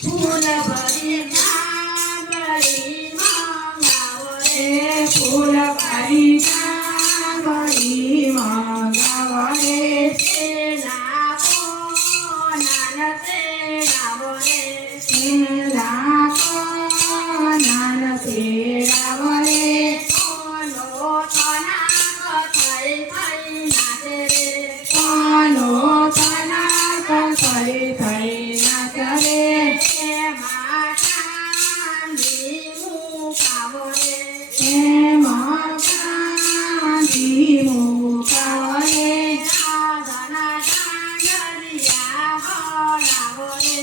ફૂલ ભરી ગામડી મંગાવો રે ફૂલ ભરી ગામડી મંગાવો રે તેના કોનાન તેડાવો રે તેના કોનાન તેડાવો રે કોનો તના થઈ થઈ નાચે રે કોનો તના થઈ થઈ નાચે રે એમાં ચાંદી મુકાવો રે એમાં ચાંદી મુકાવો રે રાધાના ડાંગરિયા બોલાવો રે